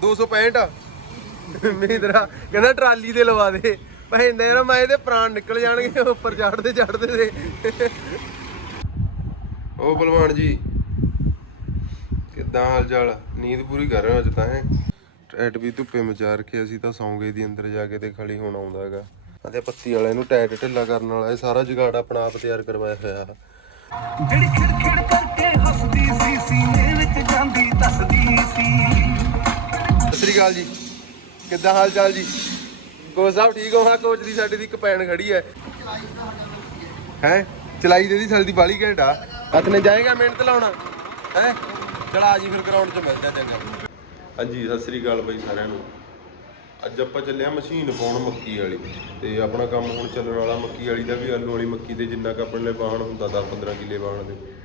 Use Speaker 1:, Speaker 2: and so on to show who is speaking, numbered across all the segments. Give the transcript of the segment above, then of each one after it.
Speaker 1: 265 ਮਹਿੰਦਰਾ ਕਹਿੰਦਾ ਟਰਾਲੀ ਤੇ ਲਵਾ ਦੇ। ਮਹਿੰਦਰਾ ਮੈਂ ਇਹਦੇ ਪ੍ਰਾਣ ਨਿਕਲ ਜਾਣਗੇ, ਉੱਪਰ ਚੜਦੇ ਚੜਦੇ ਦੇ। ਉਹ ਭਲਵਾਨ ਜੀ, ਕਿੱਦਾਂ ਹਾਲ ਚਾਲ ਨੀਂਦ ਪੂਰੀ ਕਰ ਰਹੇ ਹੋ ਅੱਜ ਤਾਂ, ਹੈ? ਟੈਟ ਵੀ ਧੁੱਪੇ ਮਚਾ ਰੱਖਿਆ ਅਸੀਂ ਤਾਂ ਸੌਂਗੇ ਦੀ ਅੰਦਰ ਜਾ ਕੇ ਤੇ ਖਲੀ ਹੋਣ ਆਉਂਦਾ ਹੈਗਾ। ਅਤੇ ਪੱਤੀ ਵਾਲੇ ਨੂੰ ਟੈਟ ਢਿੱਲਾ ਕਰਨ ਵਾਲਾ, ਇਹ ਸਾਰਾ ਜੁਗਾੜ ਆਪਣਾ ਆਪ ਤਿਆਰ ਕਰਵਾਇਆ ਹੋਇਆ
Speaker 2: ਜਿਹੜੀ ਖਿੜ ਕਰਕੇ ਹੱਸਦੀ ਸੀ, ਸੀਨੇ ਵਿੱਚ ਜਾਂਦੀ, ਦੱਸਦੀ ਸੀ।
Speaker 1: ਸ੍ਰੀ ਅਕਾਲ ਜੀ। ਕਿੱਦਾਂ ਹਾਲ ਚਾਲ ਜੀ? ਕੋਚ ਸਾਹਿਬ ਠੀਕ ਹੋ? ਹਾਂ, ਕੋਚ ਦੀ ਸਾਡੀ ਦੀ ਇੱਕ ਪੈਣ ਖੜੀ ਹੈ। ਹੈ? ਚਲਾਈ ਦੇ ਦੀ ਸਾਲ ਬਾਲੀ ਘੰਟਾ। ਹੱਥ ਨੇ ਜਾਏਗਾ ਮਿਹਨਤ ਲਾਉਣਾ। ਹੈ? ਚਲਾ ਜੀ, ਫਿਰ ਗਰਾਊਂਡ 'ਚ ਮਿਲਦਾ ਚੰਗਾ। ਹਾਂਜੀ, ਸਤਿ ਸ੍ਰੀ ਅਕਾਲ ਬਾਈ ਸਾਰਿਆਂ ਨੂੰ। ਅੱਜ ਆਪਾਂ ਚੱਲੇ ਆ ਮਸ਼ੀਨ ਪਾਉਣ ਮੱਕੀ ਵਾਲੀ। ਤੇ ਆਪਣਾ ਕੰਮ ਹੁਣ ਚੱਲਣ ਵਾਲਾ ਮੱਕੀ ਵਾਲੀ ਦਾ ਵੀ ਆਲੂ ਵਾਲੀ ਮੱਕੀ ਦੇ ਜਿੰਨਾ ਕੁ ਆਪਣੇ ਲਈ ਬਾਣ ਹੁੰਦਾ 10 15 ਕਿੱਲੇ ਬਾਣ ਦੇ।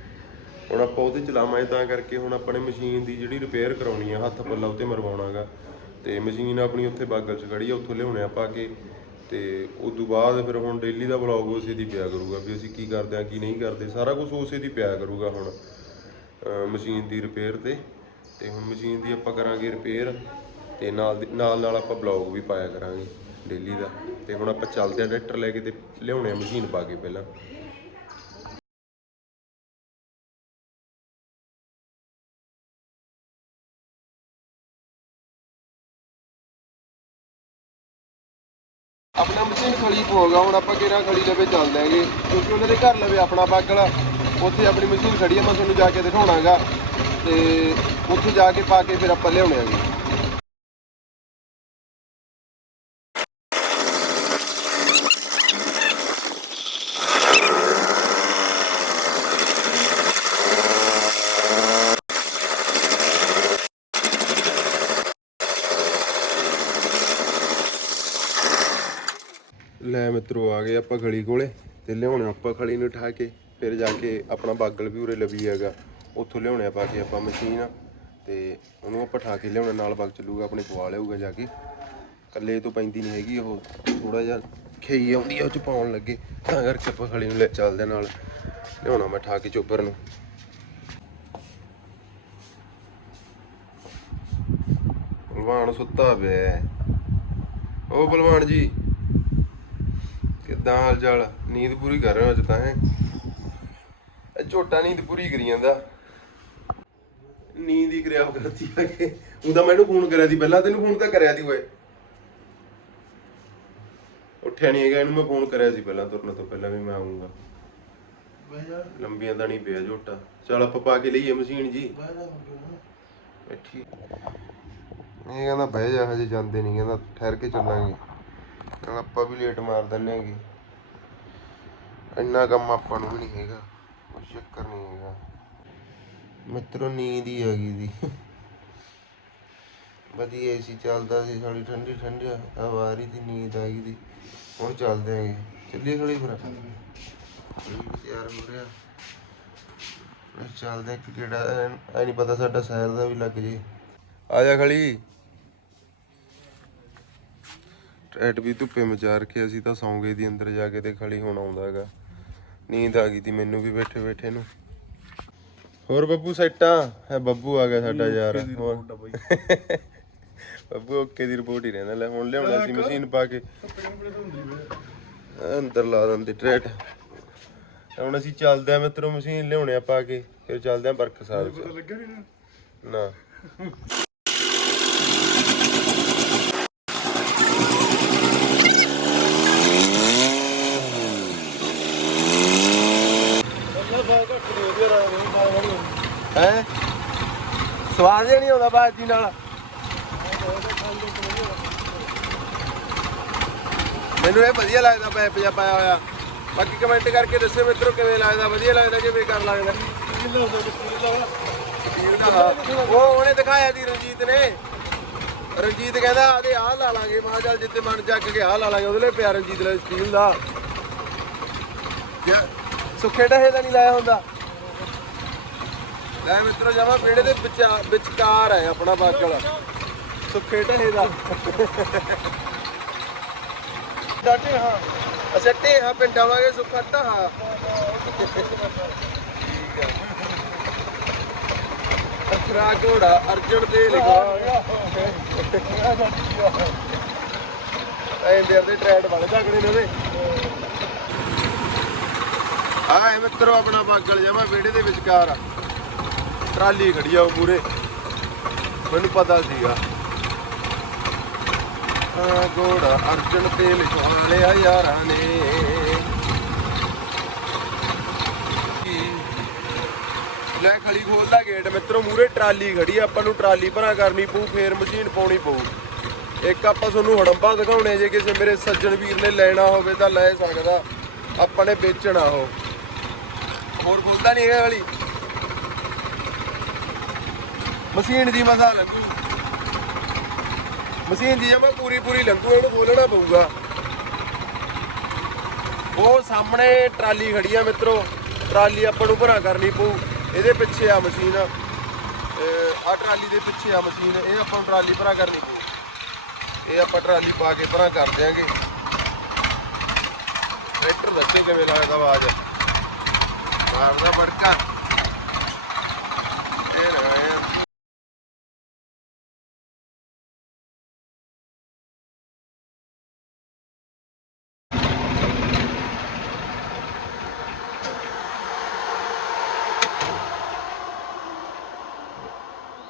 Speaker 1: ਹੁਣ ਆਪਾਂ ਉਹਦੇ ਚਲਾਵਾਂਗੇ ਤਾਂ ਕਰਕੇ ਹੁਣ ਆਪਣੇ ਮਸ਼ੀਨ ਦੀ ਜਿਹੜੀ ਰਿਪੇਅਰ ਕਰਾਉਣੀ ਆ, ਹੱਥ ਪੱਲਾ ਉੱਤੇ ਮਰਵਾਉਣਾਗਾ। ਤੇ ਮਸ਼ੀਨ ਆਪਣੀ ਉੱਥੇ ਬਾਗਲ 'ਚ ਖੜੀ ਆ, ਉੱਥੋਂ ਲਿਆਉਣੇ ਆ ਪਾ ਕੇ। ਤੇ ਉਸ ਤੋਂ ਬਾਅਦ ਫਿਰ ਹੁਣ ਡੇਲੀ ਦਾ ਵਲੌਗ ਉਸੇ ਦੀ ਪਿਆ ਕਰੂਗਾ ਵੀ ਅਸੀਂ ਕੀ ਕਰਦੇ ਆ, ਕੀ ਨਹੀਂ ਕਰਦੇ। ਸਾਰਾ ਕੁਝ ਉਸੇ ਦੀ ਪਿਆ ਕਰੂਗਾ ਹੁਣ ਮਸ਼ੀਨ ਦੀ ਰਿਪੇਅਰ ਤੇ। ਤੇ ਹੁਣ ਮਸ਼ੀਨ ਦੀ ਆਪਾਂ ਕਰਾਂਗੇ ਰਿਪੇਅਰ ਤੇ ਨਾਲ ਦੀ- ਨਾਲ ਨਾਲ ਆਪਾਂ ਬਲੌਗ ਵੀ ਪਾਇਆ ਕਰਾਂਗੇ ਡੇਲੀ ਦਾ। ਤੇ ਹੁਣ ਆਪਾਂ ਚੱਲਦੇ ਆ ਟਰੈਕਟਰ ਲੈ ਕੇ ਤੇ ਲਿਆਉਣੇ ਆ ਮਸ਼ੀਨ ਪਾ ਕੇ ਪਹਿਲਾਂ। ਹੋ ਗਿਆ ਹੁਣ ਆਪਾਂ ਕਿਹੜਾ ਖਲੀ ਲਵੇ ਚੱਲਦੇ ਜਾਾਂਗੇ ਕਿਉਂਕਿ ਉਹਨਾਂ ਦੇ ਘਰ ਲਵੇ ਆਪਣਾ ਪਾਗਲ ਆ। ਉੱਥੇ ਆਪਣੀ ਮਸ਼ੀਨ ਖੜੀ ਆ, ਮੈਂ ਤੁਹਾਨੂੰ ਜਾ ਕੇ ਦਿਖਾਉਣਾਗਾ ਤੇ ਉੱਥੇ ਜਾ ਕੇ ਪਾ ਕੇ ਫਿਰ ਆਪਾਂ ਲਿਆਉਣੇ ਆਂਗੇ ਲੈ ਮਿੱਤਰੋ, ਆ ਗਏ ਆਪਾਂ ਖਲੀ ਕੋਲੇ ਤੇ ਲਿਆਉਣੇ ਆਪਾਂ ਖਲੀ ਨੂੰ ਉਠਾ ਕੇ, ਫਿਰ ਜਾ ਕੇ ਆਪਣਾ ਬਾਗਲ ਵੀ ਉਰੇ ਲਵੀ ਹੈਗਾ। ਉੱਥੋਂ ਲਿਆਉਣੇ ਪਾ ਕੇ ਆਪਾਂ ਮਸ਼ੀਨ। ਤੇ ਉਹਨੂੰ ਆਪਾਂ ਠਾ ਕੇ ਲਿਆਉਣਾ ਨਾਲ ਬਾਗ ਚੱਲੂਗਾ, ਆਪਣੇ ਪਵਾ ਲਿਆਊਗਾ ਜਾ ਕੇ। ਕੱਲੇ ਤੋਂ ਪੈਂਦੀ ਨਹੀਂ ਹੈਗੀ ਉਹ ਥੋੜਾ ਜਿਹਾ ਖੇਈ ਆਉਂਦੀ ਆ, ਉਹ ਚ ਪਾਉਣ ਲੱਗੇ। ਤਾਂ ਕਰਕੇ ਆਪਾਂ ਖਲੀ ਨੂੰ ਲੈ ਚੱਲਦੇ ਨਾਲ। ਲਿਆਉਣਾ ਮੈਂ ਠਾ ਕੇ ਚੋਬਰ ਨੂੰ। ਭਲਵਾਨ ਸੁੱਤਾ ਪਿਆ। ਉਹ ਭਲਵਾਨ ਜੀ। ਕਿੱਦਾਂ ਹਾਲ ਚਾਲ ਨੀਂਦ ਪੂਰੀ ਕਰ ਰਹੇ ਹੋ ਅੱਜ ਤਾਂ ਹੈ? ਇਹ ਝੋਟਾ ਨੀਂਦ ਪੂਰੀ ਕਰੀ ਜਾਂਦਾ। ਨੀਂਦ ਹੀ ਕਰਿਆ ਕਰਤੀ ਆ ਕੇ। ਉਹਦਾ ਮੈਨੂੰ ਫੋਨ ਕਰਿਆ ਸੀ ਪਹਿਲਾਂ ਤੈਨੂੰ ਫੋਨ ਤਾਂ ਕਰਿਆ ਸੀ ਓਏ। ਉੱਠਿਆ ਨਹੀਂ ਹੈਗਾ ਇਹਨੂੰ ਮੈਂ ਫੋਨ ਕਰਿਆ ਸੀ ਪਹਿਲਾਂ ਤੁਰਨ ਤੋਂ ਪਹਿਲਾਂ ਵੀ ਮੈਂ ਆਉਂਗਾ ਲੰਬੀਆਂ ਦਾ ਨਹੀਂ ਪਿਆ ਝੋਟਾ। ਚਲ ਆਪਾਂ ਪਾ ਕੇ ਲਈਏ ਮਸ਼ੀਨ ਜੀ। ਬੈਠੀ। ਇਹ ਕਹਿੰਦਾ ਬਹਿ ਜਾ ਹਜੇ ਜਾਂਦੇ ਨਹੀਂ ਕਹਿੰਦਾ ਠਹਿਰ ਕੇ ਚੱਲਾਂਗੇ। ਕਹਿੰਦਾ ਆਪਾਂ ਵੀ ਲੇਟ ਮਾਰ ਦਿੰਨੇ ਆਂਗੇ ਇੰਨਾ ਕੰਮ ਆਪਾਂ ਨੂੰ ਵੀ ਨਹੀਂ ਹੈਗਾ। ਕੋਈ ਚੱਕਰ ਨਹੀਂ ਹੈਗਾ। ਮਿੱਤਰੋ, ਨੀਂਦ ਹੀ ਆ ਗਈ ਦੀ। ਵਧੀਆ ਏਸੀ ਚੱਲਦਾ ਸੀ ਸਾਡੀ ਠੰਡੀ ਠੰਡੀ ਹਵਾ ਆ ਰਹੀ ਸੀ ਨੀਂਦ ਆ ਗਈ ਦੀ। ਹੁਣ ਚੱਲਦੇ ਆਂਗੇ ਚੱਲੀਏ ਖੜੀ ਫਿਰ। ਤਿਆਰ ਹੋ ਰਿਹਾ। ਚੱਲਦੇ ਇੱਕ ਕਿਹੜਾ ਐ ਨਹੀਂ ਪਤਾ ਸਾਡਾ ਸੈਰ ਦਾ ਵੀ ਲੱਗ ਜੇ। ਆ ਜਾ ਖਲੀ। ਟੈਟ ਵੀ ਧੁੱਪੇ ਮਚਾ ਰੱਖਿਆ ਸੀ ਤਾਂ ਸੌਂਗੇ ਦੀ ਅੰਦਰ ਜਾ ਕੇ ਤੇ ਖਲੀ ਹੁਣ ਆਉਂਦਾ ਹੈਗਾ। ਨੀਂਦ ਆ ਗਈ ਤੀ ਮੈਨੂੰ ਵੀ ਬੈਠੇ ਬੈਠੇ ਨੂੰ। ਹੋਰ ਬੱਬੂ ਸੈਟਾਂ? ਹੈ ਬੱਬੂ ਆ ਗਿਆ ਸਾਡਾ ਯਾਰ। ਹੋਰ। ਬੱਬੂ ਓਕੇ ਦੀ ਰਿਪੋਰਟ ਹੀ ਰਹਿੰਦਾ। ਲੈ ਹੁਣ ਲਿਆਉਣਾ ਸੀ ਮਸ਼ੀਨ ਪਾ ਕੇ। ਅੰਦਰ ਲਾ ਦਿੰਦੇ ਟਰੈਟ ਹੁਣ ਅਸੀਂ ਚੱਲਦੇ ਆ ਮਿੱਤਰੋ ਮਸ਼ੀਨ ਲਿਆਉਣੇ ਆ ਪਾ ਕੇ। ਫਿਰ ਚੱਲਦੇ ਆ ਬਰਕਸਾਰ। ਚ ਨਾ ਹੈ ਸਵਾਦ ਜਿਹਾ ਨਹੀਂ ਆਉਂਦਾ ਬਾਜੀ ਨਾਲ। ਮੈਨੂੰ ਇਹ ਵਧੀਆ ਲੱਗਦਾ ਪੈਪ ਜਿਹਾ ਪਾਇਆ ਹੋਇਆ। ਬਾਕੀ ਕਮੈਂਟ ਕਰਕੇ ਦੱਸਿਓ ਮਿੱਤਰੋ ਕਿਵੇਂ ਲੱਗਦਾ। ਵਧੀਆ ਲੱਗਦਾ ਕਿ ਬੇਕਾਰ ਲੱਗਦਾ। ਉਹ ਉਹਨੇ ਦਿਖਾਇਆ ਸੀ ਰਣਜੀਤ ਨੇ। ਰਣਜੀਤ ਕਹਿੰਦਾ ਆਦੇ ਆਹ ਲਾ ਲਾਂਗੇ। ਮਾ ਚੱਲ ਜਿੱਤੇ ਮਨ ਚੱਕ ਕੇ ਆਹ ਲਾ ਲਾਂਗੇ, ਉਹਦੇ ਲਈ ਪਿਆ ਰਣਜੀਤ ਲਈ ਸਟੀਲ ਦਾ। ਸੁੱਖੇ ਢਹੇ ਦਾ ਨਹੀਂ ਲਾਇਆ ਹੁੰਦਾ। ਲੈ ਮਿੱਤਰੋ ਜਾਵਾ ਪੇੜੇ ਦੇ ਵਿਚਾ- ਵਿਚਕਾਰ ਹੈ ਆਪਣਾ ਬਾਗਲ। ਸੁੱਖੇ ਢਹੇ ਦਾ ਡਾਟੇ ਹਾਂ ਅੱਛਾ ਢੇਹਾ ਪਿੰਡਾਂ ਵਾਂਗੇ ਸੁੱਖਾ ਢਹਾ ਠੀਕ ਹੈ। ਖਰਾ ਘੋੜਾ ਅਰਜਨ ਤੇ ਲਿਖਵਾ ਐਂਦੇ ਦੇ ਟਰੈਡ ਵਾਲੇ ਝਗੜੇ ਨੇ ਉਹਦੇ। ਆਏ ਮਿੱਤਰੋ ਆਪਣਾ ਬਾਗਲ ਜਮਾ ਵਿਹੜੇ ਦੇ ਵਿਚਕਾਰ ਆ। ਟਰਾਲੀ ਖੜੀ ਆ ਉਹ ਮੂਰੇ ਮੈਨੂੰ ਪਤਾ ਸੀਗਾ। ਆ ਅਰਜਨ ਤੇ ਲਿਖਵਾ ਲਿਆ ਯਾਰਾਂ ਨੇ। ਲੈ ਖਲੀ ਖੋਲਦਾ ਗੇਟ ਮਿੱਤਰੋ, ਮੂਰੇ ਟਰਾਲੀ ਖੜੀ ਆਪਾਂ ਨੂੰ ਟਰਾਲੀ ਭਰਾ ਕਰਨੀ ਪਊ, ਫੇਰ ਮਸ਼ੀਨ ਪਾਉਣੀ ਪਊ। ਇੱਕ ਆਪਾਂ ਤੁਹਾਨੂੰ ਹੜੰਬਾ ਦਿਖਾਉਣੇ, ਜੇ ਕਿਸੇ ਮੇਰੇ ਸੱਜਣ ਵੀਰ ਨੇ ਲੈਣਾ ਹੋਵੇ ਤਾਂ ਲੈ ਸਕਦਾ, ਆਪਾਂ ਨੇ ਵੇਚਣਾ ਉਹ। ਹੋਰ ਖੋਲਦਾ ਨਹੀਂ ਹੈਗਾ ਵਾਲੀ? ਮਸ਼ੀਨ ਦੀ ਮਜ਼ਾ ਲੱਗੂ ਮਸ਼ੀਨ ਦੀ ਜਮਾ ਪੂਰੀ ਪੂਰੀ ਲੰਗੂ ਇਹਨੂੰ ਬੋਲਣਾ ਪਊਗਾ। ਉਹ ਸਾਹਮਣੇ ਟਰਾਲੀ ਖੜੀ ਆ ਮਿੱਤਰੋ। ਟਰਾਲੀ ਆਪਾਂ ਨੂੰ ਭਰਾ ਕਰਨੀ ਪਊ। ਇਹਦੇ ਪਿੱਛੇ ਆ ਮਸ਼ੀਨ। ਆ ਟਰਾਲੀ ਦੇ ਪਿੱਛੇ ਆ ਮਸ਼ੀਨ। ਇਹ ਆਪਾਂ ਨੂੰ ਟਰਾਲੀ ਭਰਾ ਕਰਨੀ ਪਊ। ਇਹ ਆਪਾਂ ਟਰਾਲੀ ਪਾ ਕੇ ਭਰਾ ਕਰ ਦਿਆਂਗੇ। ਟਰੈਕਟਰ ਦੱਸੇ ਕਿਵੇਂ ਲੱਗਦਾ ਆਵਾਜ਼? ਮਾਰਦਾ ਬੜਕਾ ਇਹ ਨਾ ਇਹ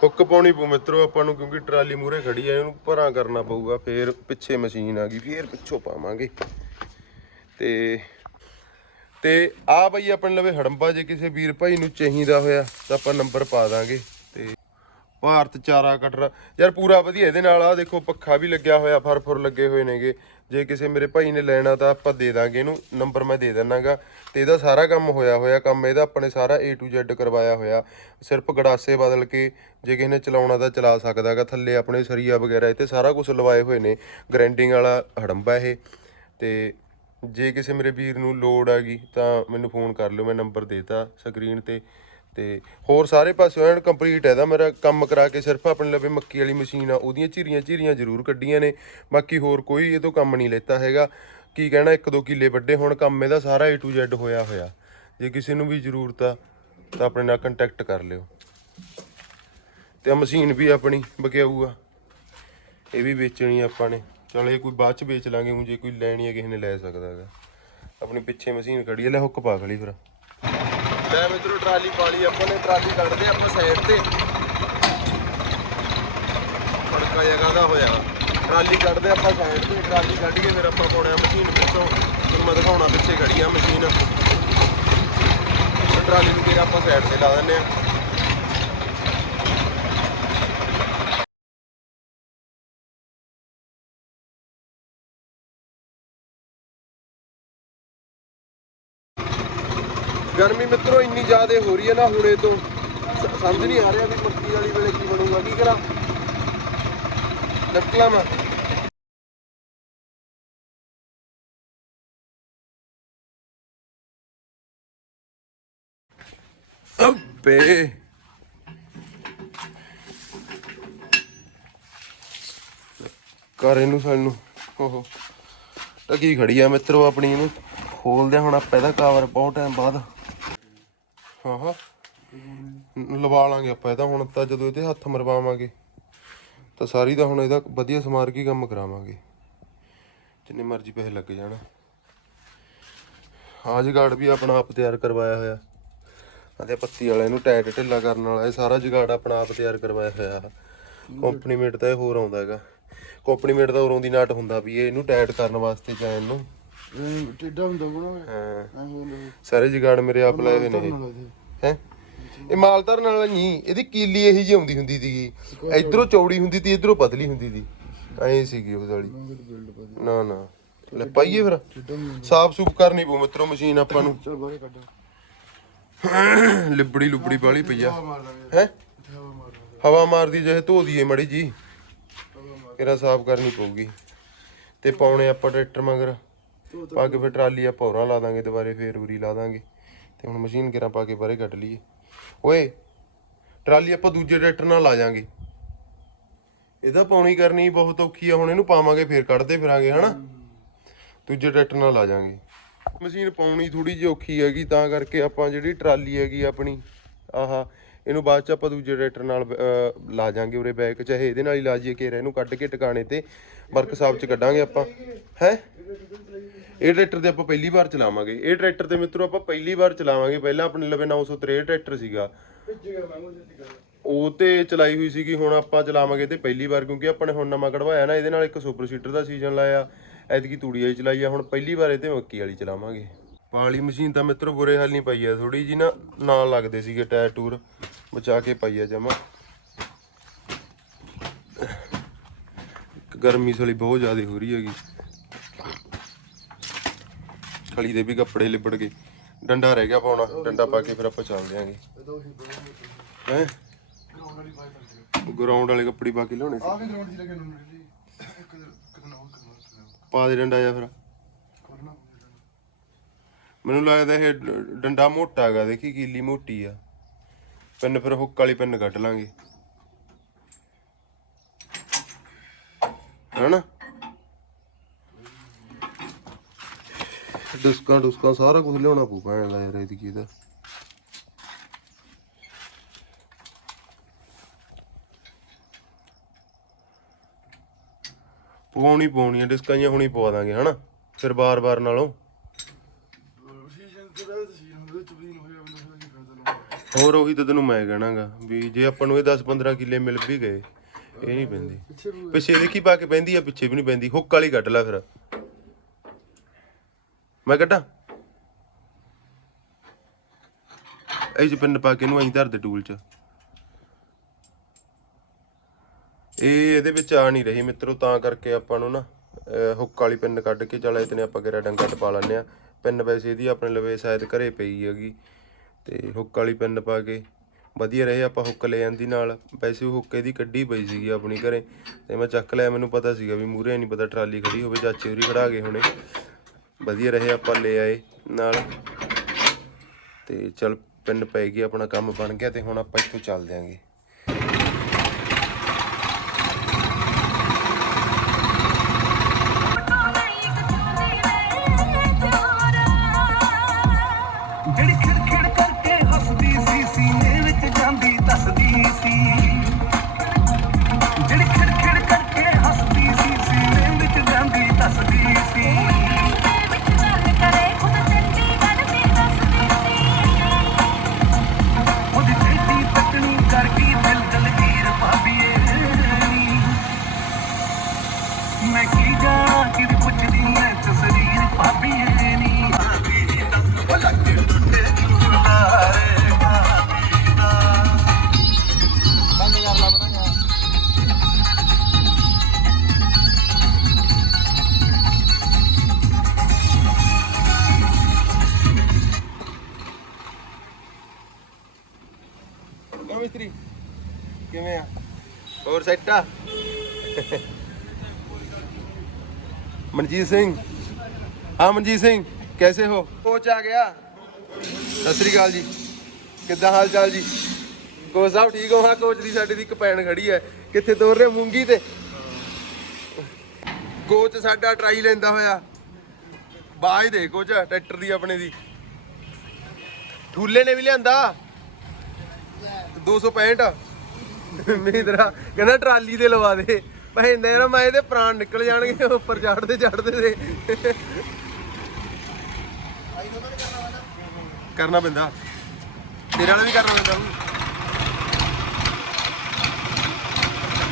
Speaker 1: ਹੁੱਕ ਪਾਉਣੀ ਪਊ ਮਿੱਤਰੋ ਆਪਾਂ ਨੂੰ, ਕਿਉਂਕਿ ਟਰਾਲੀ ਮੂਰੇ ਖੜੀ ਆ, ਇਹਨੂੰ ਭਰਾ ਕਰਨਾ ਪਊਗਾ, ਫੇਰ ਪਿੱਛੇ ਮਸ਼ੀਨ ਆ ਗਈ, ਫੇਰ ਪਿੱਛੋਂ ਪਾਵਾਂਗੇ। ਤੇ ਤੇ ਆ ਬਈ ਆਪਣੇ ਲਵੇ ਹੜੰਬਾ, ਜੇ ਕਿਸੇ ਵੀਰ ਭਾਈ ਨੂੰ ਚਾਹੀਦਾ ਹੋਇਆ, ਤਾਂ ਆਪਾਂ ਨੰਬਰ ਪਾ ਦਾਂਗੇ। ਤੇ ਭਾਰਤ ਚਾਰਾ ਕਟਰ, ਯਾਰ ਪੂਰਾ ਵਧੀਆ, ਇਹਦੇ ਨਾਲ ਆ ਦੇਖੋ, ਪੱਖਾ ਵੀ ਲੱਗਿਆ ਹੋਇਆ ਫਰ ਫੁਰ ਲੱਗੇ ਹੋਏ ਨੇਗੇ। ਜੇ ਕਿਸੇ ਮੇਰੇ ਭਾਈ ਨੇ ਲੈਣਾ ਤਾਂ ਆਪਾਂ ਦੇ ਦਾਂਗੇ ਇਹਨੂੰ, ਨੰਬਰ ਮੈਂ ਦੇ ਦਿੰਨਾਗਾ। ਤੇ ਇਹਦਾ ਸਾਰਾ ਕੰਮ ਹੋਇਆ ਹੋਇਆ, ਕੰਮ ਇਹਦਾ ਆਪਣੇ ਸਾਰਾ A to Z ਕਰਵਾਇਆ ਹੋਇਆ। ਸਿਰਫ ਗੜਾਸੇ ਬਦਲ ਕੇ ਜੇ ਕਿਸੇ ਨੇ ਚਲਾਉਣਾ ਤਾਂ ਚਲਾ ਸਕਦਾਗਾ, ਥੱਲੇ ਆਪਣੇ ਸਰੀਆ ਵਗੈਰਾ, ਇੱਥੇ ਸਾਰਾ ਕੁਝ ਲਵਾਏ ਹੋਏ ਨੇ, ਗ੍ਰੈਂਡਿੰਗ ਵਾਲਾ ਹੜੰਬਾ ਇਹ। ਤੇ ਜੇ ਕਿਸੇ ਮੇਰੇ ਵੀਰ ਨੂੰ ਲੋੜ ਆ ਗਈ ਤਾਂ ਮੈਨੂੰ ਫੋਨ ਕਰ ਲਿਓ, ਮੈਂ ਨੰਬਰ ਦੇਤਾ ਸਕਰੀਨ ਤੇ। ਤੇ ਹੋਰ ਸਾਰੇ ਪਾਸੇ ਐਨ ਕੰਪਲੀਟ ਹੈ ਦਾ ਮੇਰਾ ਕੰਮ ਕਰਾ ਕੇ ਸਿਰਫ ਆਪਣੇ ਲਵੇ ਮੱਕੀ ਵਾਲੀ ਮਸ਼ੀਨ ਆ, ਉਹਦੀਆਂ ਝੀਰੀਆਂ ਝੀਰੀਆਂ ਜ਼ਰੂਰ ਕੱਢੀਆਂ ਨੇ। ਬਾਕੀ ਹੋਰ ਕੋਈ ਇਹ ਤੋਂ ਕੰਮ ਨਹੀਂ ਲੈਤਾ ਹੈਗਾ। ਕੀ ਕਹਿਣਾ, ਇੱਕ ਦੋ ਕਿੱਲੇ ਵੱਡੇ ਹੁਣ ਕੰਮ ਇਹਦਾ ਸਾਰਾ A to Z ਹੋਇਆ ਹੋਇਆ। ਜੇ ਕਿਸੇ ਨੂੰ ਵੀ ਜ਼ਰੂਰਤ ਆ, ਤਾਂ ਆਪਣੇ ਨਾਲ ਕੰਟੈਕਟ ਕਰ ਲਿਓ। ਤੇ ਆ ਮਸ਼ੀਨ ਵੀ ਆਪਣੀ ਬਕਿਆਊ ਆ ਇਹ ਵੀ ਵੇਚਣੀ ਆਪਾਂ ਨੇ। ਚਲ ਇਹ ਕੋਈ ਬਾਅਦ ਚ ਵੇਚ ਲਾਂਗੇ ਹੁਣ ਜੇ ਕੋਈ ਲੈਣੀ ਹੈ ਕਿਸੇ ਨੇ ਲੈ ਸਕਦਾ ਹੈਗਾ। ਆਪਣੀ ਪਿੱਛੇ ਮਸ਼ੀਨ ਖੜੀ ਹੈ ਲੈ ਹੁੱਕ ਪਾ ਖਲੀ ਫਿਰ। ਲੈ ਮਿੱਤਰੋ ਟਰਾਲੀ ਪਾਲੀ, ਆਪਾਂ ਨੇ ਟਰਾਲੀ ਕੱਢਦੇ ਆਪਾਂ ਸਾਈਡ ਤੇ। ਫੜਕਾ ਜਗ੍ਹਾ ਦਾ ਹੋਇਆ? ਟਰਾਲੀ ਕੱਢਦੇ ਆਪਾਂ ਸਾਈਡ ਤੇ, ਟਰਾਲੀ ਕੱਢ ਕੇ ਫਿਰ ਆਪਾਂ ਪਾਉਣੇ ਆ ਮਸ਼ੀਨ ਪਿੱਛੋਂ ਤੁਹਾਨੂੰ ਮੈਂ ਦਿਖਾਉਣਾ ਪਿੱਛੇ ਖੜੀ ਆ ਮਸ਼ੀਨ ਟਰਾਲੀ ਨੂੰ ਫਿਰ ਆਪਾਂ ਸਾਈਡ ਤੇ ਲਾ ਦਿੰਨੇ ਆ। ਗਰਮੀ ਮਿੱਤਰੋ, ਇੰਨੀ ਜ਼ਿਆਦਾ ਹੋ ਰਹੀ ਹੈ ਨਾ ਹੁਣੇ ਤੋਂ। ਸਮਝ ਨਹੀਂ ਆ ਰਿਹਾ ਵੀ ਮੱਕੀ ਵਾਲੀ ਵੇਲੇ ਕੀ ਬਣੂਗਾ, ਕੀ ਕਰਾਂ। ਨਿਕਲਾਂ ਮੈਂ। ਅੱਬੇ। ਕਰ ਇਹਨੂੰ ਸਾਨੂੰ ਓਹੋ। ਟਕੀ ਖੜੀ ਆ ਮਿੱਤਰੋ ਆਪਣੀ ਇਹਨੂੰ। ਖੋਲਦੇ ਹੁਣ ਆਪਾਂ ਇਹਦਾ ਕਵਰ ਬਹੁਤ ਟਾਈਮ ਬਾਅਦ। ਹਾਂ ਲਵਾ ਲਾਂਗੇ ਆਪਾਂ ਇਹਦਾ ਹੁਣ ਤਾਂ ਜਦੋਂ ਇਹਦੇ ਹੱਥ ਮਰਵਾਵਾਂਗੇ, ਤਾਂ ਸਾਰੀ ਦਾ ਹੁਣ ਇਹਦਾ ਵਧੀਆ ਸਮਾਰ ਕੇ ਕੰਮ ਕਰਾਵਾਂਗੇ। ਜਿੰਨੇ ਮਰਜ਼ੀ ਪੈਸੇ ਲੱਗ ਜਾਣ। ਆਹ ਜਗਾੜ ਵੀ ਆਪਣਾ ਆਪ ਤਿਆਰ ਕਰਵਾਇਆ ਹੋਇਆ। ਅਤੇ ਪੱਤੀ ਵਾਲਾ ਇਹਨੂੰ ਟਾਇਟ ਢਿੱਲਾ ਕਰਨ ਵਾਲਾ, ਇਹ ਸਾਰਾ ਜਗਾੜ ਆਪਣਾ ਆਪ ਤਿਆਰ ਕਰਵਾਇਆ ਹੋਇਆ ਕੰਪਨੀਮੇਟ ਤਾਂ ਇਹ ਹੋਰ ਆਉਂਦਾ ਹੈਗਾ। ਕੰਪਨੀਮੇਟ ਦਾ ਉਰੋਂ ਦੀ ਨਾਟ ਹੁੰਦਾ ਵੀ ਇਹ ਇਹਨੂੰ ਟਾਇਟ ਕਰਨ ਵਾਸਤੇ ਚੈਨ ਨੂੰ
Speaker 3: ਟੇਡਾ ਹੁੰਦਾ ਕੋਣਾ
Speaker 1: ਹਾਂ।
Speaker 3: ਐ ਹੁੰਦਾ
Speaker 1: ਸਾਰੇ ਜਗਾੜ ਮੇਰੇ ਆਪ ਲਾਏ ਹੋਏ ਨੇ ਹੈ? ਇਹ ਮਾਲਦਾਰ ਨਾਲ ਨਹੀਂ ਇਹਦੀ ਕੀਲੀ ਇਹੀ ਜਿਹੀ ਆਉਂਦੀ ਹੁੰਦੀ ਸੀਗੀ। ਇਧਰੋਂ ਚੌੜੀ ਹੁੰਦੀ ਤੀ ਇਧਰੋਂ ਪਤਲੀ ਹੁੰਦੀ ਸੀ ਐਂ ਸੀਗੀ ਉਹ ਵਾਲੀ ਨਾ ਨਾ। ਲੈ ਪਾਈਏ ਫਿਰ। ਸਾਫ਼ ਸੂਫ ਕਰਨੀ ਪਊ ਮਿੱਤਰੋ ਮਸ਼ੀਨ ਆਪਾਂ ਨੂੰ।
Speaker 3: ਚਲ ਬਾਹਰ ਕੱਢ।
Speaker 1: ਲਿਬੜੀ ਲੁਬੜੀ ਬਾਲੀ ਪਈ ਆ। ਹੈ?
Speaker 3: ਹਵਾ
Speaker 1: ਮਾਰਦੀ ਜਿਹੇ ਧੋ ਦਈਏ ਮੜੀ ਜੀ। ਇਹਦਾ ਸਾਫ਼ ਕਰਨੀ ਪਊਗੀ। ਤੇ ਪਾਉਣੇ ਆਪਾਂ ਟਰੈਕਟਰ ਮਗਰ। ਪਾ ਕੇ ਫਿਰ ਟਰਾਲੀ ਆਪਾਂ ਹੋਰਾਂ ਲਾ ਦਾਂਗੇ ਦੁਬਾਰੇ ਫੇਰ ਉਰੀ ਲਾ ਦਾਂਗੇ। ਤੇ ਹੁਣ ਮਸ਼ੀਨ ਕਿਰਾਂ ਪਾ ਕੇ ਬਾਹਰੇ ਕੱਢ ਲਈਏ। ਓਏ ਟਰਾਲੀ ਆਪਾਂ ਦੂਜੇ ਟਰੈਕਟਰ ਨਾਲ ਲਾ ਜਾਾਂਗੇ। ਇਹਦਾ ਪਾਉਣੀ ਕਰਨੀ ਬਹੁਤ ਔਖੀ ਆ ਹੁਣ ਇਹਨੂੰ ਪਾਵਾਂਗੇ ਫੇਰ ਕੱਢਦੇ ਫਿਰਾਂਗੇ ਹਨਾ? ਦੂਜੇ ਟਰੈਕਟਰ ਨਾਲ ਲਾ ਜਾਾਂਗੇ। ਮਸ਼ੀਨ ਪਾਉਣੀ ਥੋੜੀ ਜਿਹੀ ਔਖੀ ਹੈਗੀ ਤਾਂ ਕਰਕੇ ਆਪਾਂ ਜਿਹੜੀ ਟਰਾਲੀ ਹੈਗੀ ਆਪਣੀ ਆਹਾ ਇਹਨੂੰ ਬਾਅਦ ਚ ਆਪਾਂ ਦੂਜੇ ਟਰੈਕਟਰ ਨਾਲ ਅਹ, ਲਾ ਜਾਾਂਗੇ ਉਰੇ ਬੈਕ ਚਾਹੇ ਇਹਦੇ ਨਾਲ ਹੀ ਲਾ ਜੀਏ ਕੇਰਾ ਇਹਨੂੰ ਕੱਢ ਕੇ ਟਿਕਾਣੇ ਤੇ। ਵਰਕਸ਼ਾਪ ਚ ਕੱਢਾਂਗੇ ਆਪਾਂ। ਹੈ? ਇਹ ਟਰੈਕਟਰ ਤੇ ਆਪਾਂ ਪਹਿਲੀ ਵਾਰ ਚਲਾਵਾਂਗੇ। ਇਹ ਟਰੈਕਟਰ ਤੇ ਮਿੱਤਰੋ ਆਪਾਂ ਪਹਿਲੀ ਵਾਰ ਚਲਾਵਾਂਗੇ। ਪਹਿਲਾਂ ਆਪਣੇ ਲਵੇ 963 ਟਰੈਕਟਰ ਸੀਗਾ। ਉਹ ਤੇ ਚਲਾਈ ਹੋਈ ਸੀਗੀ, ਹੁਣ ਆਪਾਂ ਚਲਾਵਾਂਗੇ ਤੇ ਪਹਿਲੀ ਵਾਰ ਕਿਉਂਕਿ ਆਪਾਂ ਨੇ ਹੁਣ ਨਵਾਂ ਕਢਵਾਇਆ ਨਾ, ਇਹਦੇ ਨਾਲ ਇੱਕ ਸੁਪਰ ਸੀਟਰ ਦਾ ਸੀਜ਼ਨ ਲਾਇਆ। ਐਤਕੀ ਤੂੜੀ ਵਾਲੀ ਚਲਾਈ ਆ, ਹੁਣ ਪਹਿਲੀ ਵਾਰ ਇਹ ਤੇ ਮੱਕੀ ਵਾਲੀ ਚਲਾਵਾਂਗੇ। ਪਾਲੀ ਮਸ਼ੀਨ ਤਾਂ ਮਿੱਤਰੋ ਬੁਰੇ ਹਾਲ ਨਹੀਂ ਪਈ ਆ ਥੋੜੀ ਜੀ ਨਾ ਨਾਲ ਲੱਗਦੇ ਸੀਗੇ ਟਾਇਰ ਟੂਰ, ਬਚਾ ਕੇ ਪਾਈ ਆ ਜਮਾ। ਗਰਮੀ ਸਲੀ ਬਹੁਤ ਜ਼ਿਆਦਾ ਹੋ ਰਹੀ ਹੈਗੀ। ਖਲੀ ਦੇ ਵੀ ਕੱਪੜੇ ਲਿਬੜ ਗਏ। ਡੰਡਾ ਰਹਿ ਗਿਆ ਪਾਉਣਾ ਡੰਡਾ ਪਾ ਕੇ ਫਿਰ ਆਪਾਂ ਚੱਲਦੇ ਆਂਗੇ। ਹੈ? ਗਰਾਊਂਡ ਵਾਲੇ ਕੱਪੜੇ ਪਾ ਕੇ ਲਿਆਉਣੇ ਸੀ।
Speaker 3: ਆ ਕੇ ਗਰਾਊਂਡ 'ਚ ਲੱਗੇ ਨੂੰ ਇੱਕ ਹੋਰ ਕਰਨਾ
Speaker 1: ਪਾ ਦੇ ਡੰਡਾ ਜਾਂ ਫਿਰ। ਮੈਨੂੰ ਲੱਗਦਾ ਇਹ ਡੰਡਾ ਮੋਟਾ ਹੈਗਾ ਦੇਖੀ ਕੀਲੀ ਮੋਟੀ ਆ। ਪਿੰਨ ਫਿਰ ਹੁੱਕ ਵਾਲੀ ਪਿੰਨ ਕੱਢ ਲਾਂਗੇ। ਹਨਾ? ਡਿਸਕਾਂ, ਡੁਸਕਾਂ, ਸਾਰਾ ਕੁਝ ਲਿਆਉਣਾ ਪਊ ਭੈਣ ਦਾ ਯਾਰ ਇਹਦੀ ਕੀ ਦਾ ਪਵਾਉਣੀ ਪਾਉਣੀ ਆ, ਡਿਸਕਾਂ ਜਿਹੀਆਂ ਹੁਣੀ ਪਵਾ ਦਾਂਗੇ, ਹਨਾ? ਫਿਰ ਬਾਰ-ਬਾਰ ਨਾਲੋਂ। ਹੋਰ ਉਹੀ ਤਾਂ ਤੈਨੂੰ ਮੈਂ ਕਹਿਣਾਗਾ ਵੀ ਜੇ ਆਪਾਂ ਨੂੰ ਇਹ 10-15 ਕਿੱਲੇ ਮਿਲ ਵੀ ਗਏ ਇਹ ਨਹੀਂ ਪੈਂਦੀ।
Speaker 3: ਪਿੱਛੇ
Speaker 1: ਦੇਖੀ ਪਾ ਕੇ ਪੈਂਦੀ ਆ ਪਿੱਛੇ ਵੀ ਨਹੀਂ ਪੈਂਦੀ ਹੁੱਕ ਵਾਲੀ ਕੱਢ ਲੈ ਫਿਰ। ਮੈਂ ਕੱਢਾਂ? ਇਹ ਪਿੰਨ ਪਾ ਕੇ ਇਹਨੂੰ ਐਂ ਧਰ ਦੇ ਟੂਲ ਚ। ਇਹ ਇਹਦੇ ਵਿੱਚ ਆ ਨਹੀਂ ਰਹੀ ਮਿੱਤਰੋ ਤਾਂ ਕਰਕੇ ਆਪਾਂ ਨੂੰ ਨਾ ਹੁੱਕ ਵਾਲੀ ਪਿੰਨ ਕੱਢ ਕੇ ਚੱਲ ਇਤਨੇ ਆਪਾਂ ਕਿਹੜਾ ਡੰਗਾ ਟਪਾ ਲੈਂਦੇ ਆ। ਪਿੰਨ ਵੈਸੇ ਇਹਦੀ ਆਪਣੇ ਲਵੇ ਸ਼ਾਇਦ ਘਰੇ ਪਈ ਹੈਗੀ। ਤੇ ਹੁੱਕ ਵਾਲੀ ਪਿੰਨ ਪਾ ਕੇ ਵਧੀਆ ਰਹੇ, ਆਪਾਂ ਹੁੱਕ ਲੈ ਜਾਂਦੀ ਨਾਲ। ਵੈਸੇ ਉਹ ਹੁੱਕ ਇਹਦੀ ਕੱਢੀ ਪਈ ਸੀਗੀ ਆਪਣੀ ਘਰੇ। ਤੇ ਮੈਂ ਚੱਕ ਲਿਆ, ਮੈਨੂੰ ਪਤਾ ਸੀਗਾ ਵੀ ਮੂਰੇ ਨਹੀਂ ਪਤਾ ਟਰਾਲੀ ਖੜੀ ਹੋਵੇ, ਚਾਚੇ ਹੋਰੀ ਖੜਾ ਗਏ ਹੋਣੇ। ਵਧੀਆ ਰਹੇ, ਆਪਾਂ ਲੈ ਆਏ ਨਾਲ। ਤੇ ਚਲ, ਪਿੰਡ ਪੈ ਗਈ ਆਪਣਾ ਕੰਮ ਬਣ ਗਿਆ ਤੇ ਹੁਣ ਆਪਾਂ ਇੱਥੋਂ ਚੱਲ ਦਿਆਂਗੇ
Speaker 2: ਲੋ
Speaker 1: ਮਿਸਤਰੀ। ਕਿਵੇਂ ਆ? ਹੋਰ ਸੈੱਟ ਆ? ਮਨਜੀਤ ਸਿੰਘ। ਹਾਂ ਮਨਜੀਤ ਸਿੰਘ ਕੈਸੇ ਹੋ? ਕੋਚ ਆ ਗਿਆ। ਸਤਿ ਸ੍ਰੀ ਅਕਾਲ ਜੀ। ਕਿੱਦਾਂ ਹਾਲ ਚਾਲ ਜੀ? ਕੋਚ ਸਾਹਿਬ ਠੀਕ ਹੋ? ਹਾਂ ਕੋਚ ਦੀ ਸਾਡੀ ਦੀ ਇੱਕ ਪੈਣ ਖੜੀ ਹੈ। ਕਿੱਥੇ ਤੋਰ ਰਹੇ ਮੂੰਗੀ ਤੇ? ਕੋਚ ਸਾਡਾ ਟਰਾਈ ਲੈਂਦਾ ਹੋਇਆ। ਬਾਜ ਦੇ ਕੋਚ ਟਰੈਕਟਰ ਦੀ ਆਪਣੇ ਦੀ। ਠੂਲੇ ਨੇ ਵੀ ਲਿਆਂਦਾ। 265 ਮਹਿੰਦਰਾ ਕਹਿੰਦਾ ਟਰਾਲੀ ਤੇ ਲਵਾ ਦੇ। ਮਹਿੰਦਰਾ ਮੈਂ ਇਹਦੇ ਪ੍ਰਾਣ ਨਿਕਲ ਜਾਣਗੇ, ਉੱਪਰ ਚੜਦੇ ਚੜਦੇ ਦੇ। ਕਰਨਾ ਪੈਂਦਾ। ਤੇਰੇ ਨਾਲ ਵੀ ਕਰਨਾ ਪੈਂਦਾ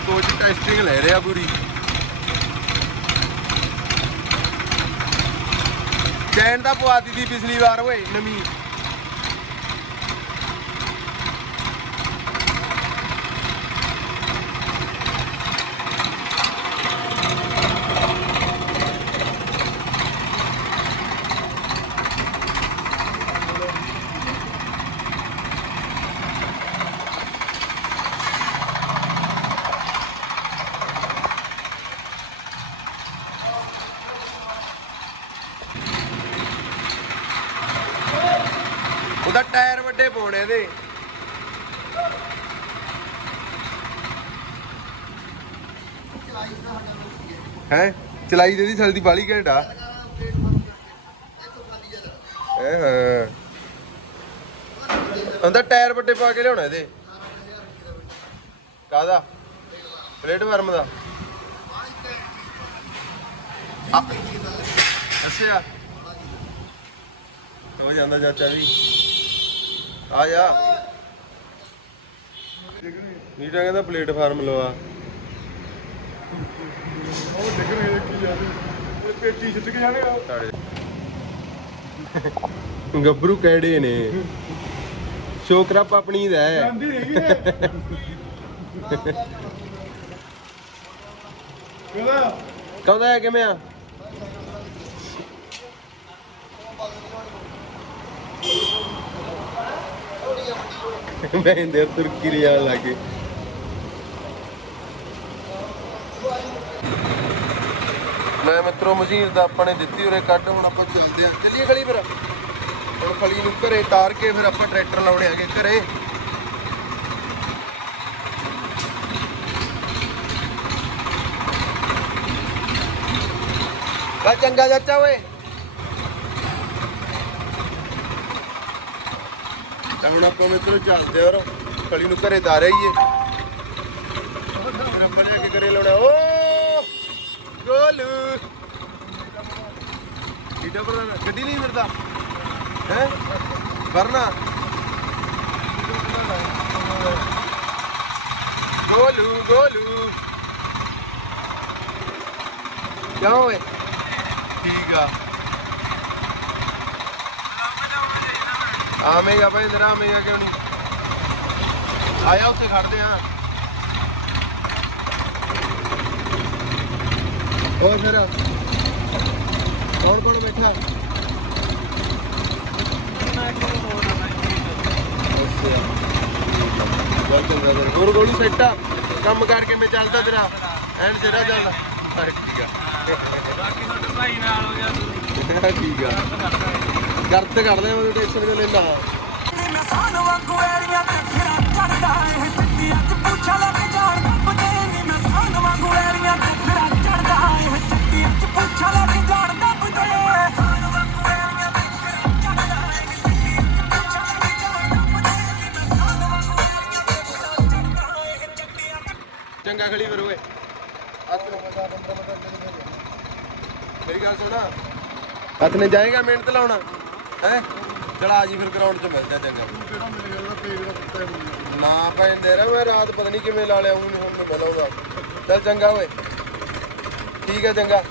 Speaker 1: ਕੋਚ ਟੈਸਟਿੰਗ ਲੈ ਰਿਹਾ ਪੂਰੀ। ਚੈਨ ਤਾਂ ਪਵਾ ਦੀ ਪਿਛਲੀ ਵਾਰ ਓਏ, ਨਵੀਂ ਉਹਦਾ ਟਾਇਰ ਵੱਡੇ ਪਾਉਣੇ ਇਹਦੇ। ਹੈ? ਚਲਾਈ ਦੇ ਦੀ ਸਾਲ ਬਾਲੀ ਘੰਟਾ ਹੈ, ਹਾਂ। ਉਹਦਾ ਟਾਇਰ ਵੱਡੇ ਪਾ ਕੇ ਲਿਆਉਣਾ ਇਹਦੇ। ਕਾਦਾ ਪਲੇਟਫਾਰਮ ਦਾ। ਅੱਛਾ। ਹੋ ਜਾਂਦਾ ਚਾਚਾ ਵੀ ਆ ਜਾ। ਨੀਟਾ ਕਹਿੰਦਾ ਪਲੇਟਫਾਰਮ ਲਵਾ।
Speaker 3: ਉਹ ਡਿੱਗ ਰਹੇ ਕੀ ਯਾਰ ਇਹ ਪੇਟੀ ਖਿੱਚ ਕੇ ਜਾਣੇਗਾ।
Speaker 1: ਗੱਭਰੂ ਕਿਹੜੇ ਨੇ? ਸ਼ੋਕਰਾ ਆਪਣੀ ਦਾ ਹੈ।
Speaker 3: ਜਾਂਦੀ ਹੈਗੀ ਹੈ। ਕਿਹਦਾ
Speaker 1: ਕਹਿੰਦਾ ਹੈ ਕਿਵੇਂ ਆ? ਮੈਂ ਇੰਦਰ ਤੁਰਕੀ ਰਿਆ ਮਿੱਤਰੋ, ਮਸ਼ੀਨ ਦਾ ਆਪਾਂ ਨੇ ਦਿੱਤੀ, ਉਰੇ ਕੱਢ, ਹੁਣ ਆਪਾਂ ਚੱਲਦੇ ਆ ਚੱਲੀਏ ਖਲੀ ਫਿਰ। ਹੁਣ ਖਲੀ ਨੂੰ ਘਰੇ ਤਾਰ ਕੇ ਫਿਰ ਆਪਾਂ ਟਰੈਕਟਰ ਲਾਉਣੇ ਆਗੇ ਘਰੇ। ਆ ਚੰਗਾ ਚਾਚਾ ਓਏ। ਤਾਂ ਹੁਣ ਆਪਾਂ ਮਿੱਤਰੋ ਚੱਲਦੇ ਆ ਔਰ ਖਲੀ ਨੂੰ ਘਰੇ ਤਾਰ ਆਈਏ ਫਿਰ ਆਪਾਂ ਜਾ ਕੇ ਘਰੇ ਲਾਉਣਾ। ਓ! ਗੋਲੂ! ਕਿਹਦਾ ਪ੍ਰਧਾਨ ਗੱਡੀ ਨਹੀਂ ਫਿਰਦਾ। ਹੈ? ਵਰਨਾ। ਗੋਲੂ ਗੋਲੂ। ਕਿਉਂ ਓਏ ਠੀਕ ਆ ਆਵੇਂਗਾ ਭਾਈ ਇੰਦਰਾ ਆਵੇਂਗਾ ਕਿਉਂ ਨਹੀਂ? ਆਇਆ ਉੱਥੇ ਖੜਦੇ ਆ। ਹੋਰ ਫਿਰ? ਕੌਣ ਕੌਣ ਬੈਠਾ? ਹੋਰ ਗੋਲੂ ਸੈੱਟਾ ਕੰਮ ਕਰ ਕਿਵੇਂ ਚੱਲਦਾ ਤੇਰਾ? ਐਨ ਤੇਰਾ ਚੱਲਦਾ। ਠੀਕ ਆ
Speaker 4: ਬਾਕੀ ਤੁਹਾਡੇ ਭਾਈ ਨਾਲ ਹੋ ਗਿਆ।
Speaker 1: ਠੀਕ ਆ। ਗਰਤ ਕਰਦੇ ਮੈਂ ਟੈਨਸ਼ਨ ਕਿਉਂ ਲੈਣਾ
Speaker 5: ਨਸਾਨ
Speaker 1: ਚੰਗਾ ਖੜੀ ਫਿਰ ਓਏ। ਹੱਥ ਨੂੰ ਮੇਰੀ ਗੱਲ ਸੁਣਾ। ਹੱਥ ਨੇ ਜਾਏਗਾ ਮਿਹਨਤ ਲਾਉਣਾ। ਹੈ? ਚਲਾ ਜੀ ਫਿਰ ਗਰਾਊਂਡ 'ਚ ਮਿਲਦਾ ਚੰਗਾ।
Speaker 3: ਕਿਹੜਾ ਮਿਲ ਗਿਆ ਪੇਜ ਦਾ ਕੁੱਤਾ ਹੀ
Speaker 1: ਨਾ ਪੈਂਦੇ ਰ ਮੈਂ ਰਾਤ ਪਤਾ ਨਹੀਂ ਕਿਵੇਂ ਲਾ ਲਿਆ ਉਹ ਨਹੀਂ ਹੁਣ ਮੈਂ ਬਲਾਉਂਦਾ ਚੱਲ ਚੰਗਾ ਓਏ। ਠੀਕ ਹੈ ਚੰਗਾ।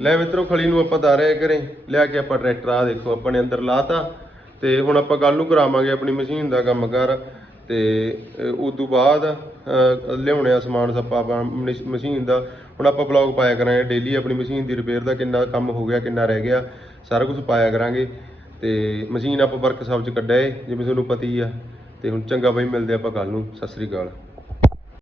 Speaker 1: ਲੈ ਮਿੱਤਰੋ ਖਲੀ ਨੂੰ ਆਪਾਂ ਤਾਰਿਆ ਕਰੇ ਲਿਆ ਕੇ ਆਪਾਂ ਟਰੈਕਟਰ ਆ ਦੇਖੋ ਆਪਾਂ ਨੇ ਅੰਦਰ ਲਾਤਾ। ਤੇ ਹੁਣ ਆਪਾਂ ਕੱਲ ਨੂੰ ਕਰਾਵਾਂਗੇ ਆਪਣੀ ਮਸ਼ੀਨ ਦਾ ਕੰਮ ਕਰ ਤੇ ਉਸ ਤੋਂ ਬਾਅਦ ਲਿਆਉਣੇ ਆ ਸਮਾਨ ਸੱਪਾ ਆਪਾਂ ਮਸ਼ੀਨ ਦਾ। ਹੁਣ ਆਪਾਂ ਬਲੌਗ ਪਾਇਆ ਕਰਾਂਗੇ ਡੇਲੀ ਆਪਣੀ ਮਸ਼ੀਨ ਦੀ ਰਿਪੇਅਰ ਦਾ ਕਿੰਨਾ ਕੰਮ ਹੋ ਗਿਆ, ਕਿੰਨਾ ਰਹਿ ਗਿਆ, ਸਾਰਾ ਕੁਝ ਪਾਇਆ ਕਰਾਂਗੇ। ਤੇ ਮਸ਼ੀਨ ਆਪਾਂ ਵਰਕਸ਼ਾਪ 'ਚ ਕੱਢਿਆ ਏ, ਜਿਵੇਂ ਤੁਹਾਨੂੰ ਪਤਾ ਹੀ ਆ। ਤੇ ਹੁਣ ਚੰਗਾ ਬਾਈ, ਮਿਲਦੇ ਆਪਾਂ ਕੱਲ ਨੂੰ। ਸਤਿ ਸ੍ਰੀ ਅਕਾਲ।